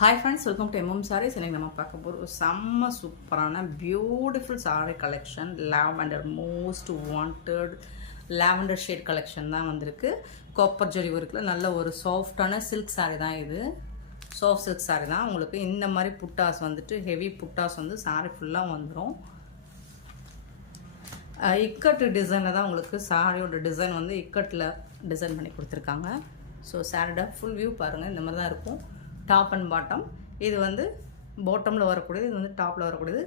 Hi friends, welcome to MM Sarees. இன்னைக்கு நம்ம பார்க்க போற ஒரு செம்ம சூப்பரான beautiful saree collection, lavender most wanted lavender shade collection தான் வந்திருக்கு. காப்பர் ஜரி ஒர்க்ல நல்ல ஒரு சாஃப்ட்டான silk saree தான் இது. சாஃப்ட் silk saree தான். உங்களுக்கு இந்த மாதிரி புட்டாஸ் வந்துட்டு ஹெவி புட்டாஸ் வந்து saree ஃபுல்லா வந்துரும். இக்கட் டிசைன்ல தான் உங்களுக்கு சாரியோட டிசைன் வந்து இக்கட்ல டிசைன் பண்ணி கொடுத்துருக்காங்க. ஸோ சாரியோட ஃபுல் வியூ பாருங்கள், இந்த மாதிரி தான் இருக்கும். டாப் அண்ட் பாட்டம் இது வந்து பாட்டமில் வரக்கூடியது, இது வந்து டாப்பில் வரக்கூடியது.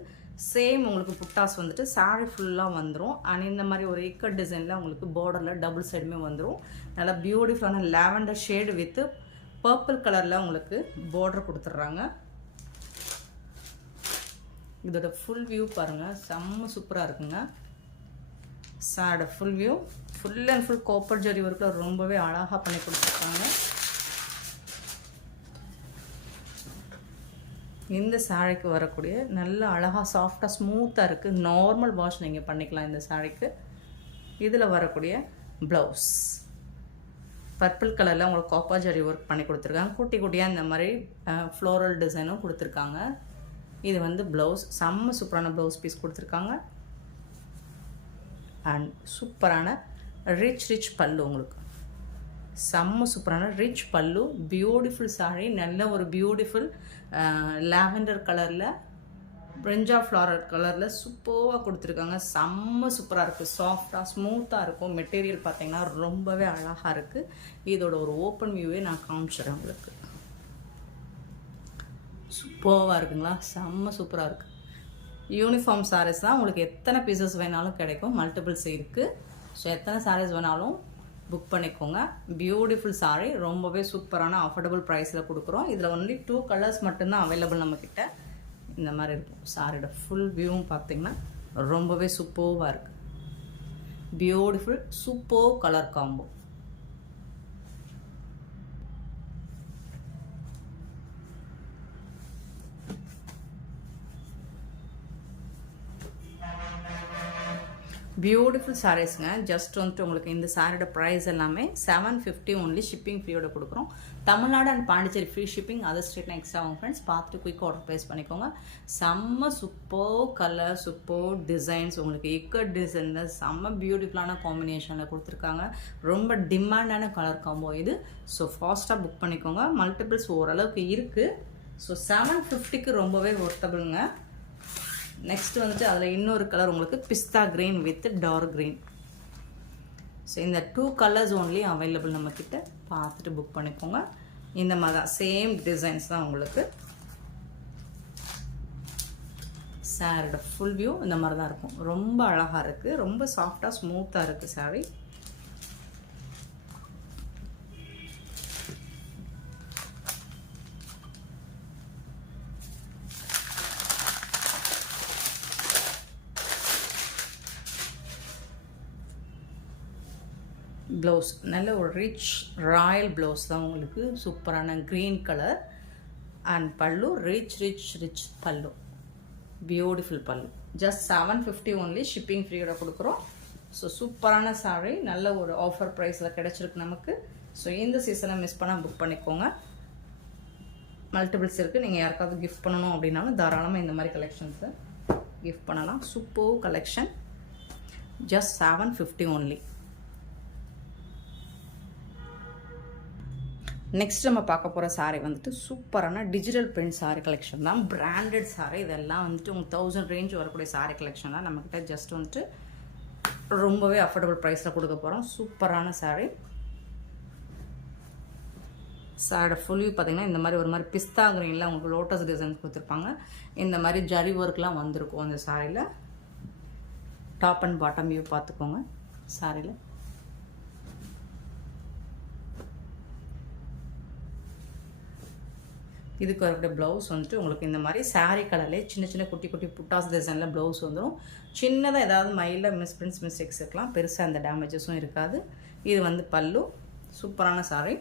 சேம் உங்களுக்கு புட்டாஸ் வந்துட்டு சாரீ ஃபுல்லாக வந்துடும். அண்ட் இந்த மாதிரி ஒரு இக்கட் டிசைனில் உங்களுக்கு பார்டரில் டபுள் சைடுமே வந்துடும். நல்லா பியூட்டிஃபுல்லான லாவெண்டர் ஷேடு வித் பர்பிள் கலரில் உங்களுக்கு பார்டர் கொடுத்துட்றாங்க. இதோட ஃபுல் வியூ பாருங்கள், செம்ம சூப்பராக இருக்குங்க. சாரோட full view full and full copper zari ஒர்க்கில் ரொம்பவே அழகாக பண்ணி கொடுத்துருக்காங்க. இந்த சாரிக்கு வரக்கூடிய நல்ல அழகாக சாஃப்டாக ஸ்மூத்தாக இருக்குது. நார்மல் வாஷ் நீங்கள் பண்ணிக்கலாம் இந்த சாரிக்கு. இதில் வரக்கூடிய ப்ளவுஸ் பர்பிள் கலரில் உங்களுக்கு காப்பர் ஜரி ஒர்க் பண்ணி கொடுத்துருக்காங்க. குட்டி குட்டியாக இந்த மாதிரி ஃப்ளோரல் டிசைனும் கொடுத்துருக்காங்க. இது வந்து ப்ளவுஸ், செம்ம சூப்பரான ப்ளவுஸ் பீஸ் கொடுத்துருக்காங்க. அண்ட் சூப்பரான ரிச் பல்லு, உங்களுக்கு செம்ம சூப்பரான ரிச் பல்லு. பியூட்டிஃபுல் சாரீ, நல்ல ஒரு பியூட்டிஃபுல் லாவெண்டர் கலரில் பிரிஞ்சா ஃப்ளாரல் கலரில் சூப்பராக கொடுத்துருக்காங்க. செம்ம சூப்பராக இருக்குது, சாஃப்டாக ஸ்மூத்தாக இருக்கும். மெட்டீரியல் பார்த்தீங்கன்னா ரொம்பவே அழகாக இருக்குது. இதோட ஒரு ஓப்பன் வியூவே நான் காமிச்சிடுறேன் உங்களுக்கு. சூப்பராக இருக்குங்களா, செம்ம சூப்பராக இருக்குது. யூனிஃபார்ம் சாரீஸ் தான், உங்களுக்கு எத்தனை பீசஸ் வேணாலும் கிடைக்கும், மல்டிபிள்ஸ் இருக்குது. ஸோ எத்தனை சாரீஸ் வேணாலும் புக் பண்ணிக்கோங்க. பியூட்டிஃபுல் சாரீ, ரொம்பவே சூப்பரான அஃபோர்டபுள் ப்ரைஸில் கொடுக்குறோம். இதில் ஒன்லி 2 கலர்ஸ் மட்டும்தான் அவைலபிள் நம்மக்கிட்ட. இந்த மாதிரி இருக்கும் சாரியோட ஃபுல் வியூவும் பார்த்தீங்கன்னா ரொம்பவே சூப்பராக இருக்குது. Beautiful super colour combo. Beautiful சாரீஸுங்க. ஜஸ்ட் வந்துட்டு உங்களுக்கு இந்த சாரியோட ப்ரைஸ் எல்லாமே 750 ஒன்லி, ஷிப்பிங் ஃப்ரீயோட கொடுக்குறோம். Tamil Nadu and Pondicherry free shipping, other ஸ்டேட்னா எக்ஸ்ட்ரா ஆகும் ஃப்ரெண்ட்ஸ். பார்த்துட்டு குயிக் ஆர்டர் ப்ளேஸ் பண்ணிக்கோங்க. செம்ம சூப்பர் கலர், சூப்பர் டிசைன்ஸ், உங்களுக்கு இக்கட் டிசைனில் செம்ம பியூட்டிஃபுல்லான காம்பினேஷனில் கொடுத்துருக்காங்க. ரொம்ப டிமாண்டான கலர் காம்போ இது. ஸோ ஃபாஸ்ட்டாக புக் பண்ணிக்கோங்க. மல்டிபிள்ஸ் ஓரளவுக்கு இருக்குது. ஸோ 750க்கு ரொம்பவே ஒர்த்தபிளுங்க. நெக்ஸ்ட் வந்துட்டு அதில் இன்னொரு கலர் உங்களுக்கு பிஸ்தா green with dark green. So இந்த 2 கலர்ஸ் ஓன்லி அவைலபிள் நம்மக்கிட்ட. பார்த்துட்டு புக் பண்ணிக்கோங்க. இந்த மாதிரி தான் சேம் டிசைன்ஸ் தான் உங்களுக்கு. சாரியோட ஃபுல் வியூ இந்த மாதிரி தான் இருக்கும். ரொம்ப அழகாக இருக்குது, ரொம்ப சாஃப்டாக ஸ்மூத்தாக இருக்குது சாரி. ப்ளவுஸ் நல்ல ஒரு ரிச் ராயல் ப்ளவுஸ் தான் உங்களுக்கு. சூப்பரான க்ரீன் கலர். அண்ட் பல்லு ரிச் பல்லு, பியூட்டிஃபுல் பல்லு. ஜஸ்ட் 750 ஒன்லி, ஷிப்பிங் ஃப்ரீயோட கொடுக்குறோம். ஸோ சூப்பரான சாரீ, நல்ல ஒரு ஆஃபர் ப்ரைஸில் கிடச்சிருக்கு நமக்கு. ஸோ இந்த சீசனை மிஸ் பண்ணால் புக் பண்ணிக்கோங்க. மல்டிபிள்ஸ் இருக்குது. நீங்கள் யாருக்காவது கிஃப்ட் பண்ணணும் அப்படின்னாலும் தாராளமாக இந்த மாதிரி கலெக்ஷன்ஸை கிஃப்ட் பண்ணலாம். Super collection. Just 750 only. Next நம்ம பார்க்க போகிற சாரீ வந்துட்டு சூப்பரான டிஜிட்டல் பிரிண்ட் சாரீ கலெக்ஷன் தான். பிராண்டட் சாரீ இதெல்லாம் வந்துட்டு உங்களுக்கு 1000 ரேஞ்ச் வரக்கூடிய சாரீ கலெக்ஷன் தான் நம்மக்கிட்ட. ஜஸ்ட் வந்துட்டு ரொம்பவே அஃபோர்டபுள் ப்ரைஸில் கொடுக்க போகிறோம். சூப்பரான சாரீ. சாரோட ஃபுல் வியூ பார்த்தீங்கன்னா இந்த மாதிரி ஒரு மாதிரி பிஸ்தா கிரீனில் உங்களுக்கு லோட்டஸ் டிசைன்ஸ் கொடுத்துருப்பாங்க. இந்த மாதிரி ஜரி ஒர்க்லாம் வந்திருக்கும் அந்த சாரியில். டாப் அண்ட் பாட்டம் வியூ பார்த்துக்கோங்க சாரியில். இதுக்கு வரக்கூடிய ப்ளவுஸ் வந்துட்டு உங்களுக்கு இந்த மாதிரி சாரீ கலர்லேயே சின்ன குட்டி புட்டாஸ் டிசைனில் ப்ளவுஸ் வந்துடும். சின்னதாக ஏதாவது மைல்டாக மிஸ்டேக்ஸ் இருக்கலாம், பெருசாக அந்த டேமேஜஸும் இருக்காது. இது வந்து பல்லு. சூப்பரான சாரீ.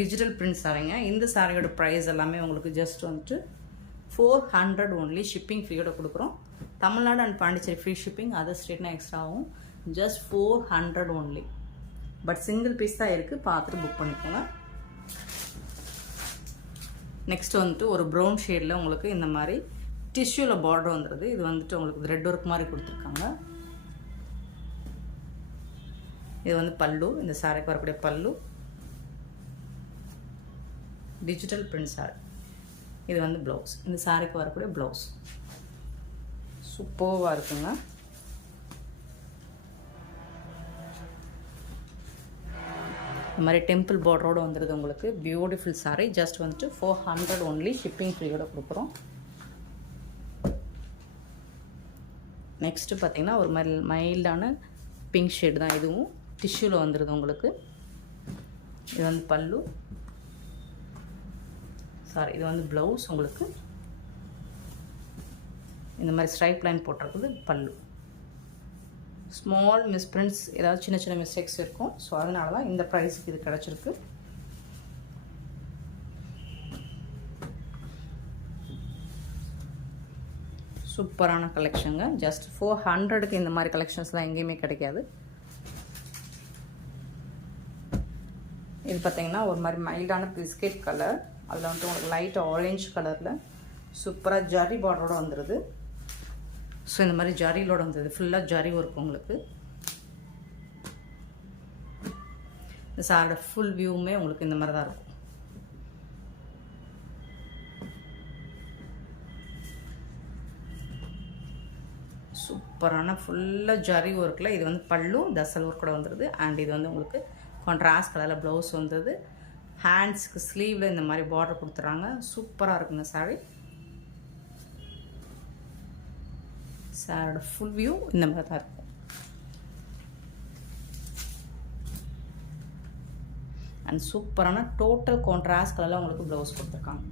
Digital print சாரீங்க. இந்த சாரியோட ப்ரைஸ் எல்லாமே உங்களுக்கு ஜஸ்ட் வந்துட்டு 400 ஒன்லி, ஷிப்பிங் ஃப்ரீயோட கொடுக்குறோம். Tamil Nadu and Pondicherry free shipping, other ஸ்டேட்னா எக்ஸ்ட்ரா ஆகும். Just 400 only. But single piece தான் இருக்குது, பார்த்துட்டு புக் பண்ணிக்கோங்க. நெக்ஸ்ட் வந்துட்டு ஒரு ப்ரௌன் ஷேடில் உங்களுக்கு இந்த மாதிரி டிஷ்யூவில் பார்டர் வந்துடுது. இது வந்துட்டு உங்களுக்கு த்ரெட் ஒர்க் மாதிரி கொடுத்துருக்காங்க. இது வந்து பல்லு, இந்த சாரிக்கு வரக்கூடிய பல்லு, டிஜிட்டல் பிரிண்ட் சாரி. இது வந்து ப்ளவுஸ், இந்த சாரிக்கு வரக்கூடிய ப்ளவுஸ். சூப்பராக இருக்குங்க. இந்த மாதிரி டெம்பிள் பார்டரோடு வந்துடுது உங்களுக்கு. Beautiful sorry. ஜஸ்ட் வந்துட்டு 400 ஒன்லி, ஷிப்பிங் ஃப்ரீயோட கொடுக்குறோம். நெக்ஸ்ட்டு பார்த்தீங்கன்னா ஒரு மாதிரி மைல்டான பிங்க் ஷேடு தான், இதுவும் டிஷ்யூவில் வந்துடுது உங்களுக்கு. இது வந்து பல்லு, சாரி இது வந்து ப்ளவுஸ் உங்களுக்கு. இந்த மாதிரி ஸ்ட்ரைப் லைன் போட்டிருக்குது பல்லு. ஸ்மால் மிஸ்பிரிண்ட்ஸ், ஏதாவது சின்ன சின்ன மிஸ்டேக்ஸ் இருக்கும். ஸோ அதனால தான் இந்த ப்ரைஸுக்கு இது கிடச்சிருக்கு. சூப்பரான கலெக்ஷனுங்க. ஜஸ்ட் 400க்கு இந்த மாதிரி கலெக்ஷன்ஸ்லாம் எங்கேயுமே கிடைக்காது. இது பார்த்தீங்கன்னா ஒரு மாதிரி மைல்டான பிஸ்கெட் கலர், அதில் வந்துட்டு உங்களுக்கு லைட் ஆரஞ்சு கலரில் சூப்பராக ஜரி பார்டரோடு வந்துடுது. ஸோ இந்த மாதிரி ஜரியிலோடு வந்துடுது, ஃபுல்லாக ஜரி ஒர்க் உங்களுக்கு. இந்த சாரோட ஃபுல் வியூவுமே உங்களுக்கு இந்த மாதிரி தான் இருக்கும். சூப்பரான ஃபுல்லாக ஜரி ஒர்க்கில் இது வந்து பல்லு, தசல் ஒர்க் கூட வந்துடுது. அண்ட் இது வந்து உங்களுக்கு கான்ட்ராஸ்ட் கலரில் ப்ளவுஸ் வந்துடுது. ஹேண்ட்ஸ்க்கு ஸ்லீவில் இந்த மாதிரி பார்டர் கொடுத்துட்றாங்க. சூப்பராக இருக்குங்க சாரி. சாரோட ஃபுல் வியூ இந்த மாதிரி தான் இருக்கும். அண்ட் சூப்பரான டோட்டல் கான்ட்ராஸ்ட் கலரில் உங்களுக்கு ப்ளவுஸ் கொடுத்துருக்காங்க.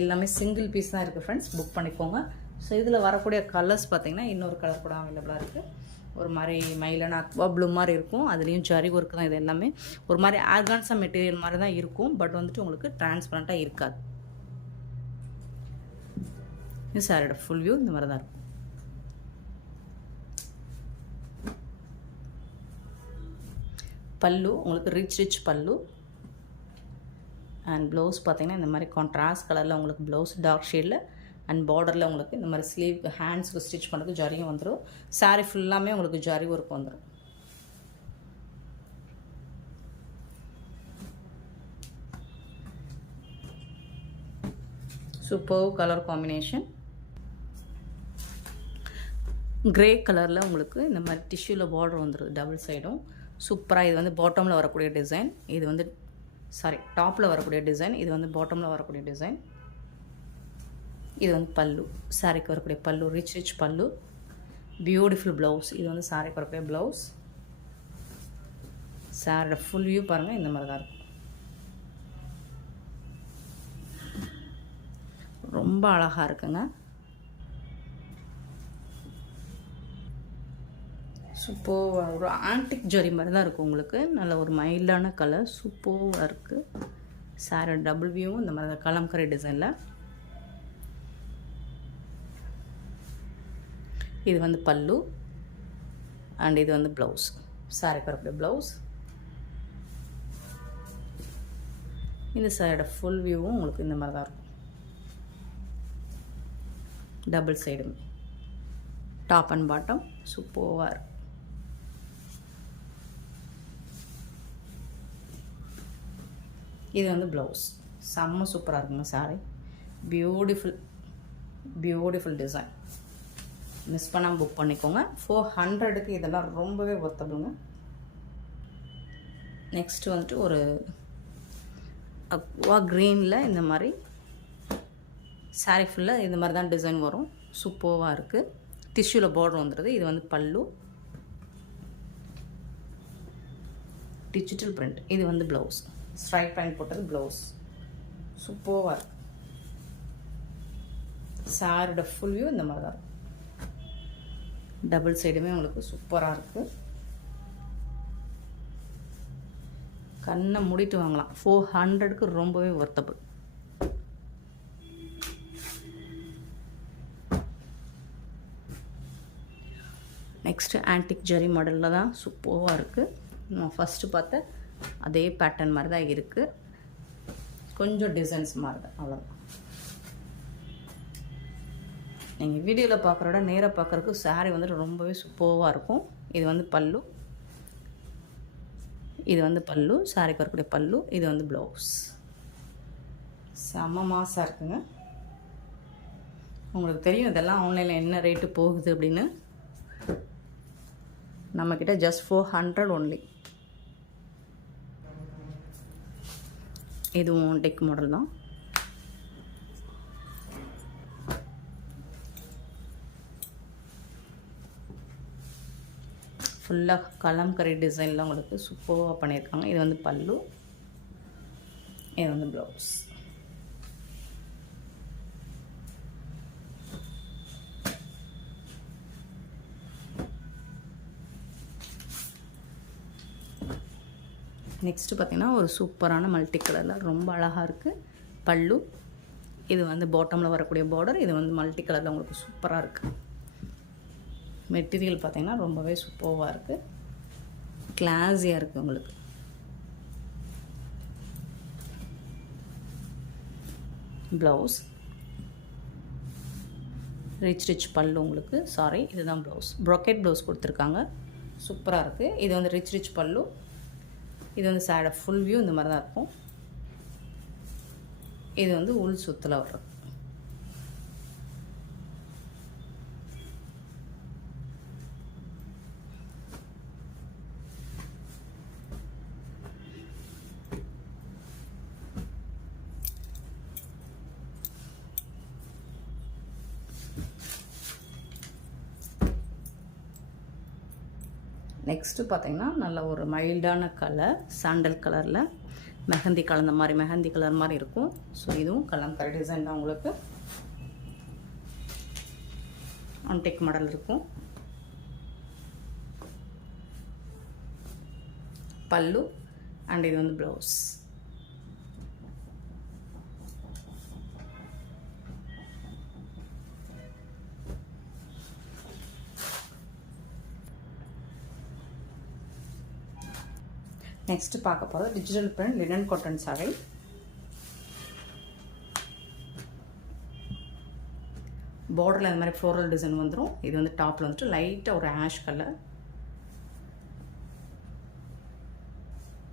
எல்லாமே சிங்கிள் பீஸ் தான் இருக்குது ஃப்ரெண்ட்ஸ், புக் பண்ணிக்கோங்க. ஸோ இதில் வரக்கூடிய கலர்ஸ் பார்த்திங்கன்னா இன்னொரு கலர் கூட அவைலபிளாக இருக்குது. ஒரு மாதிரி மயிலான அக்வா ப்ளூ மாதிரி இருக்கும், அதுலேயும் ஜரி ஒர்க் தான். இது எல்லாமே ஒரு மாதிரி ஆர்கான்ஸா மெட்டீரியல் மாதிரி தான் இருக்கும், பட் வந்துட்டு உங்களுக்கு டிரான்ஸ்பரண்ட்டாக இருக்காது. இது சாரோட ஃபுல் வியூ இந்த மாதிரி தான் இருக்கும். பல்லு உங்களுக்கு ரிச் பல்லு. அண்ட் ப்ளவுஸ் பார்த்தீங்கன்னா இந்த மாதிரி கான்ட்ராஸ்ட் கலரில் உங்களுக்கு ப்ளவுஸ் டார்க் ஷேடில். அண்ட் பார்டரில் உங்களுக்கு இந்த மாதிரி ஸ்லீவ் ஹேண்ட்ஸ்க்கு ஸ்டிச் பண்ணுறதுக்கு ஜரியும் வந்துடும். சாரீ ஃபுல்லாமே உங்களுக்கு ஜரி ஒர்க் வந்துடும். Super colour combination. கிரே கலரில் உங்களுக்கு இந்த மாதிரி டிஷ்யூவில் பார்டர் வந்துடுது டபுள் சைடும். சூப்பராக. இது வந்து பாட்டமில் வரக்கூடிய டிசைன், இது வந்து டாப்பில் வரக்கூடிய டிசைன், இது வந்து பாட்டமில் வரக்கூடிய டிசைன். இது வந்து பல்லு, சாரிக்கு வரக்கூடிய பல்லு, ரிச் பல்லு. பியூட்டிஃபுல் ப்ளவுஸ், இது வந்து சாரிக்கு வரக்கூடிய ப்ளவுஸ். சாரோட ஃபுல் வியூ பாருங்கள் இந்த மாதிரி தான் இருக்கும். ரொம்ப அழகாக இருக்குங்க. சூப்பராக ஒரு ஆன்டிக் ஜரி மாதிரி தான் இருக்கும் உங்களுக்கு. நல்ல ஒரு மைல்டான கலர், சூப்பராக இருக்குது. சாரோட டபுள் வியூவும் இந்த மாதிரி தான் கலம்கரை டிசைனில். இது வந்து பல்லு அண்ட் இது வந்து ப்ளவுஸ், சாரிக்கு வரக்கூடிய ப்ளவுஸ். இந்த சாரோட ஃபுல் வியூவும் உங்களுக்கு இந்த மாதிரி தான் இருக்கும். டபுள் சைடும் டாப் அண்ட் பாட்டம் சூப்பராக இருக்கும். இது வந்து ப்ளவுஸ், செம்ம சூப்பராக இருக்குங்க சாரி. Beautiful design. மிஸ் பண்ணாமல் புக் பண்ணிக்கோங்க. 400க்கு இதெல்லாம் ரொம்பவே ஒர்த்தபுளுங்க. நெக்ஸ்ட்டு வந்துட்டு ஒரு அக்வா க்ரீனில் இந்த மாதிரி சாரீ ஃபுல்லாக இந்த மாதிரி தான் டிசைன் வரும். சூப்பராக இருக்குது. டிஷ்யூவில் பார்டர் வந்துடுது. இது வந்து பல்லு, டிஜிட்டல் பிரிண்ட். இது வந்து ப்ளவுஸ், ஸ்ட்ரைப் பேண்ட் போட்டது ப்ளவுஸ். சூப்பராக இருக்குது. சாரோட ஃபுல் வியூ இந்த மாதிரி தான் இருக்கும். டபுள் சைடுமே உங்களுக்கு சூப்பராக இருக்குது. கண்ணை மூடிட்டு வாங்கலாம். 400க்கு ரொம்பவே ஒர்த்தபுள். நெக்ஸ்ட்டு ஆன்டிக் ஜெரி மாடலில் தான் சூப்பராக இருக்குது. நான் ஃபஸ்ட்டு பார்த்த அதே பேட்டர்ன் மாதிரி தான் இருக்குது, கொஞ்சம் டிசைன்ஸ் மாதிரி தான், அவ்வளோதான். நீங்கள் வீடியோவில் பார்க்குறோட நேராக பார்க்குறதுக்கு சாரீ வந்துட்டு ரொம்பவே சூப்பராக இருக்கும். இது வந்து பல்லு, இது வந்து பல்லு, சாரீக்கு வரக்கூடிய பல்லு, இது வந்து ப்ளவுஸ். செம்ம மாசாக இருக்குங்க. உங்களுக்கு தெரியும் இதெல்லாம் ஆன்லைனில் என்ன ரேட்டு போகுது அப்படின்னு. நம்மக்கிட்ட ஜஸ்ட் 400 ஒன்லி. இதுவும் டெக் மாடல் தான். ஃபுல்லாக கலம்கரி டிசைனில் உங்களுக்கு சூப்பராக பண்ணியிருக்காங்க. இது வந்து பல்லு, இது வந்து ப்ளவுஸ். நெக்ஸ்ட்டு பார்த்திங்கன்னா ஒரு சூப்பரான மல்டி கலரில் ரொம்ப அழகாக இருக்குது பல்லு. இது வந்து பாட்டமில் வரக்கூடிய பார்டர், இது வந்து மல்டி கலரில் உங்களுக்கு சூப்பராக இருக்குது. மெட்டீரியல் பார்த்திங்கன்னா ரொம்பவே சூப்பராக இருக்குது, கிளாஸியாக இருக்குது உங்களுக்கு. ப்ளவுஸ் ரிச் பல்லு உங்களுக்கு, சாரி இதுதான் ப்ளவுஸ். ப்ரொக்கெட் ப்ளவுஸ் கொடுத்துருக்காங்க, சூப்பராக இருக்குது. இது வந்து ரிச் பல்லு, இது வந்து சாட ஃபுல் வியூ இந்த மாதிரி தான் இருக்கும். இது வந்து உள் சுத்தில் வர்றது. நெக்ஸ்ட்டு பார்த்திங்கன்னா நல்ல ஒரு மைல்டான கலர், சாண்டல் கலரில் மெஹந்தி கலந்த மாதிரி, மெஹந்தி கலர் மாதிரி இருக்கும். ஸோ இதுவும் கலம்கரி டிசைன் தான் உங்களுக்கு. ஆன்டிக் மாடல் இருக்கும். பல்லு அண்ட் இது வந்து ப்ளவுஸ். நெக்ஸ்ட்டு பார்க்க போகிறது digital print linen cotton sari. பார்டரில் இந்த மாதிரி ஃப்ளோரல் டிசைன் வந்துடும். இது வந்து டாப்பில் வந்துட்டு லைட்டாக ஒரு ஆஷ் கலர்.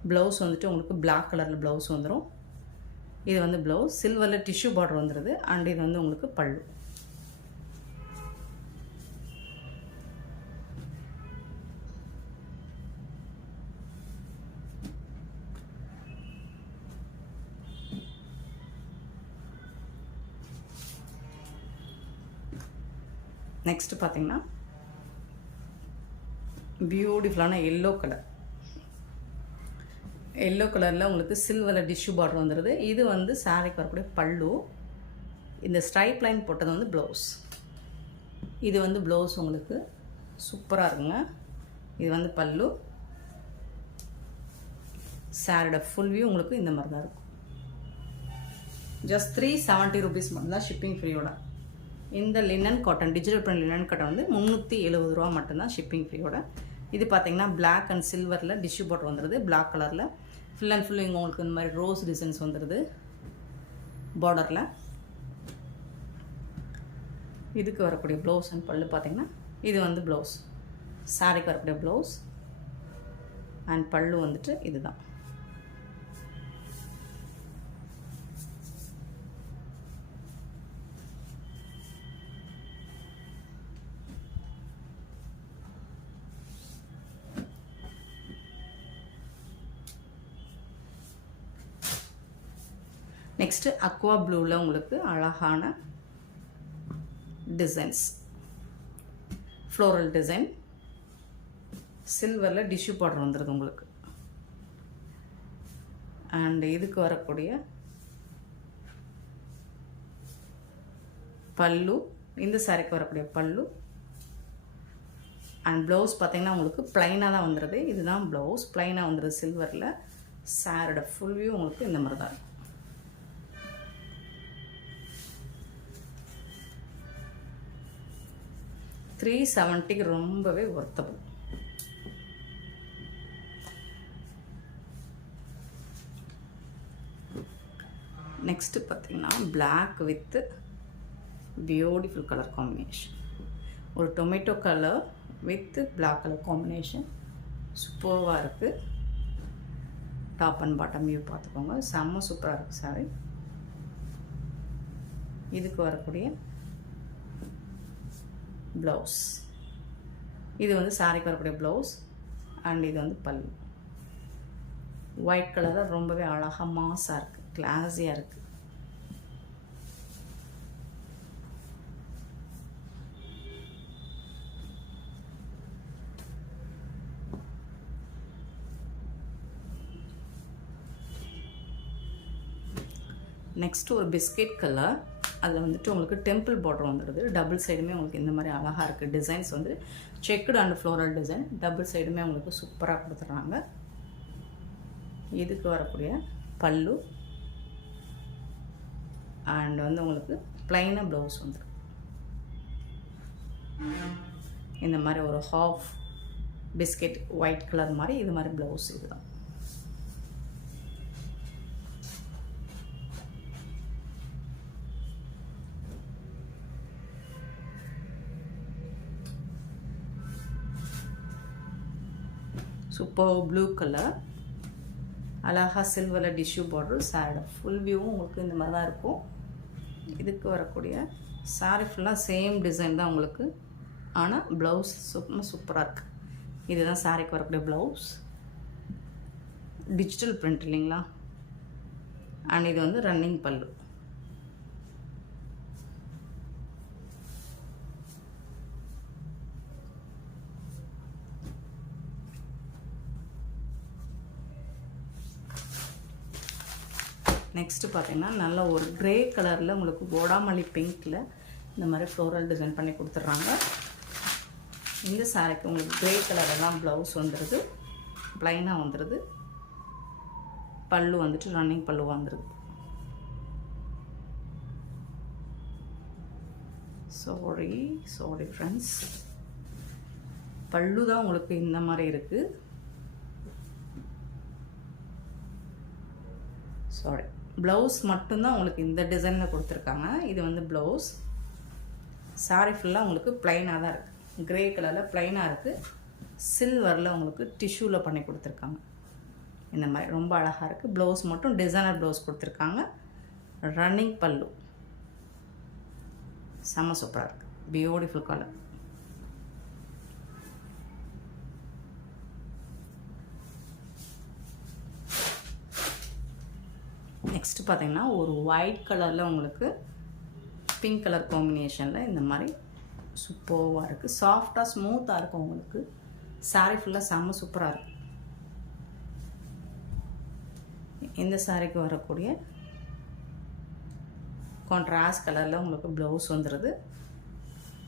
ப்ளவுஸ் வந்துட்டு உங்களுக்கு பிளாக் கலரில் ப்ளவுஸ் வந்துடும். இது வந்து ப்ளவுஸ் சில்வரில் டிஷ்யூ பார்டர் வந்துடுது. அண்ட் இது வந்து உங்களுக்கு பல்லு. நெக்ஸ்ட்டு பார்த்திங்கன்னா பியூட்டிஃபுல்லான எல்லோ கலர். எல்லோ கலரில் உங்களுக்கு சில்வரில் டிஷ்யூ பார்டர் வந்துடுது. இது வந்து சாரீக்கு வரக்கூடிய பல்லு. இந்த ஸ்ட்ரைப் லைன் போட்டது வந்து ப்ளவுஸ். இது வந்து ப்ளவுஸ் உங்களுக்கு சூப்பராக இருக்குங்க. இது வந்து பல்லு. சாரியோட ஃபுல் வியூ உங்களுக்கு இந்த மாதிரி தான் இருக்கும். ஜஸ்ட் 370 rupees மட்டும்தான் ஷிப்பிங் ஃப்ரீயோட. இந்த linen cotton digital print linen cotton வந்து 370 ரூபா மட்டும்தான் ஷிப்பிங் ஃப்ரீயோட. இது பார்த்தீங்கன்னா பிளாக் அண்ட் சில்வரில் டிஷ்யூ பார்டர் வந்துடுது. பிளாக் கலரில் ஃபுல் அண்ட் ஃபுல் இங்கே உங்களுக்கு இந்த மாதிரி ரோஸ் டிசைன்ஸ் வந்துடுது பார்டரில். இதுக்கு வரக்கூடிய ப்ளவுஸ் அண்ட் பல்லு பார்த்தீங்கன்னா இது வந்து ப்ளவுஸ். சாரிக்கு வரக்கூடிய ப்ளவுஸ் அண்ட் பல்லு வந்துட்டு இதுதான். நெக்ஸ்ட்டு அக்வா ப்ளூவில் உங்களுக்கு அழகான டிசைன்ஸ், ஃப்ளோரல் டிசைன், சில்வரில் டிஷ்யூ பார்டர் வந்துடுது உங்களுக்கு. அண்ட் இதுக்கு வரக்கூடிய பல்லு, இந்த சாரிக்கு வரக்கூடிய பல்லு அண்ட் ப்ளவுஸ் பார்த்தீங்கன்னா உங்களுக்கு ப்ளைனாக தான் வந்துடுது. இதுதான் ப்ளவுஸ், ப்ளைனாக வந்துடுது சில்வரில். சாரோட ஃபுல் வியூ உங்களுக்கு இந்த மாதிரி தான் இருக்கும். 370க்கு ரொம்பவே ஒர்த்தபிள். நெக்ஸ்ட்டு பார்த்தீங்கன்னா black with beautiful colour combination. ஒரு tomato colour with black colour combination சூப்பராக இருக்குது. டாப் அண்ட் பாட்டம் வியூ பார்த்துக்கோங்க, செம்ம சூப்பராக இருக்குது சாரி. இதுக்கு வரக்கூடிய ப்ளவுஸ், இது வந்து சாரிக்கு வரக்கூடிய ப்ளவுஸ் அண்ட் இது வந்து பல்லு. ஒயிட் கலரில் ரொம்பவே அழகாக மாஸாக இருக்குது, கிளாஸியாக இருக்குது. நெக்ஸ்ட்டு ஒரு பிஸ்கெட் கலர், அதில் வந்துட்டு உங்களுக்கு டெம்பிள் பார்டர் வந்துடுது. டபுள் சைடுமே உங்களுக்கு இந்த மாதிரி அழகாக இருக்குது. டிசைன்ஸ் வந்து checked and floral design. Double சைடுமே உங்களுக்கு சூப்பராக கொடுத்துட்றாங்க. இதுக்கு வரக்கூடிய பல்லு அண்ட் வந்து உங்களுக்கு ப்ளைனாக ப்ளவுஸ் வந்துடும். இந்த மாதிரி ஒரு ஹாஃப் பிஸ்கெட் ஒயிட் கலர் மாதிரி இது மாதிரி ப்ளவுஸ் இதுதான். சூப்பர் ப்ளூ கலர், அழகாக சில்வரில் டிஷ்யூ பார்டர். சாரியோட ஃபுல் வியூவும் உங்களுக்கு இந்த மாதிரி தான் இருக்கும். இதுக்கு வரக்கூடிய சாரி ஃபுல்லாக சேம் டிசைன் தான் உங்களுக்கு, ஆனால் ப்ளவுஸ் சூப்பராக இருக்குது. இதுதான் சாரிக்கு வரக்கூடிய ப்ளவுஸ். டிஜிட்டல் பிரிண்ட் இல்லைங்களா. அண்ட் இது வந்து ரன்னிங் பல்லு. நெக்ஸ்ட்டு பார்த்தீங்கன்னா நல்ல ஒரு க்ரே கலரில் உங்களுக்கு கோடாமல்லி பிங்க்கில் இந்த மாதிரி ஃப்ளோரல் டிசைன் பண்ணி கொடுத்துட்றாங்க. இந்த சாரிக்கு உங்களுக்கு க்ரே கலரில் தான் ப்ளவுஸ் வந்துடுது, ப்ளைனாக வந்துடுது. பல்லு வந்துட்டு ரன்னிங் பல்லு வந்துடுது. சாரி ஃப்ரெண்ட்ஸ், பல்லு தான் உங்களுக்கு இந்த மாதிரி இருக்குது. சாரி, ப்ளவுஸ் மட்டும்தான் உங்களுக்கு இந்த டிசைனில் கொடுத்துருக்காங்க. இது வந்து ப்ளவுஸ். சாரி ஃபுல்லாக உங்களுக்கு ப்ளைனாக தான் இருக்குது. க்ரே கலரில் ப்ளைனாக இருக்குது. சில்வரில் உங்களுக்கு டிஷ்யூவில் பண்ணி கொடுத்துருக்காங்க. இந்த மாதிரி ரொம்ப அழகாக இருக்குது. ப்ளவுஸ் மட்டும் டிசைனர் ப்ளவுஸ் கொடுத்துருக்காங்க. ரன்னிங் பல்லு செம்ம சூப்பராக இருக்குது. Beautiful colour. நெக்ஸ்ட்டு பார்த்தீங்கன்னா ஒரு ஒயிட் கலரில் உங்களுக்கு பிங்க் கலர் காம்பினேஷனில் இந்த மாதிரி சூப்பராக இருக்குது. சாஃப்டாக ஸ்மூத்தாக இருக்கும் உங்களுக்கு. சாரீ ஃபுல்லாக செம்ம சூப்பராக இருக்குது. இந்த சாரீக்கு வரக்கூடிய கான்ட்ராஸ்ட் கலரில் உங்களுக்கு ப்ளவுஸ் வந்துடுது.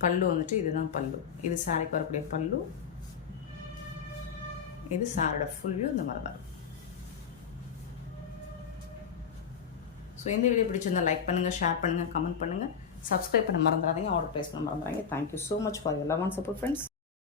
பல்லு வந்துட்டு இதுதான் பல்லு. இது சாரீக்கு வரக்கூடிய பல்லு. இது சாரோட ஃபுல் வியூ இந்த மாதிரி தான். ஸோ இந்த வீடியோ பிடிச்சிருந்தால் லைக் பண்ணுங்கள், ஷேர் பண்ணுங்கள், கமெண்ட் பண்ணுங்கள், சப்ஸ்கிரைப் பண்ண மறந்துடாதீங்க, ஆர்டர் ப்ளேஸ் பண்ண மறந்துடாதீங்க. Thank you so much for your love and support friends.